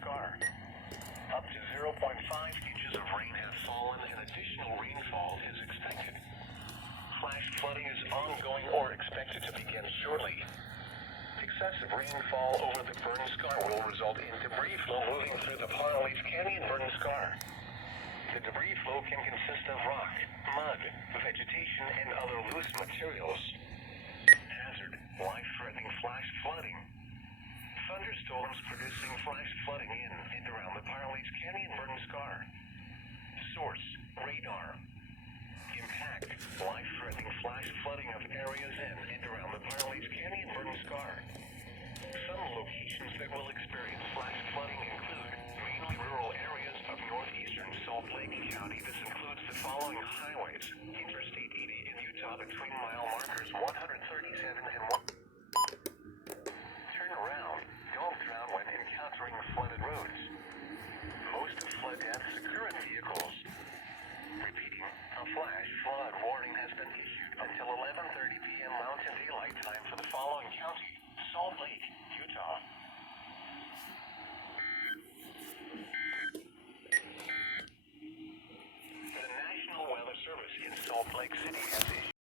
Scar. Up to 0.5 inches of rain have fallen and additional rainfall is expected. Flash flooding is ongoing or expected to begin shortly. Excessive rainfall over the Burn Scar will result in debris flow moving through the Parleaf Canyon Burn Scar. The debris flow can consist of rock, mud, vegetation, and other loose materials. Hazard: life-threatening flash flooding. Thunderstorms producing flash flooding in and around the Parleaf Canyon Burn Scar. Source: radar. Impact: life-threatening flash flooding of areas in and around the Parleaf Canyon Burn Scar. Some locations that will experience flash flooding include mainly rural areas of northeastern Salt Lake County. This includes the following highways: Interstate 80 in Utah between mile markers 137 and 1. Turn around. Don't drown when encountering flooded roads. Most flood deaths occur in vehicles. Repeating, a flash flood warning has been issued until 11:30 p.m. Mountain Daylight Time for the following county: Salt Lake, Utah. The National Weather Service in Salt Lake City has issued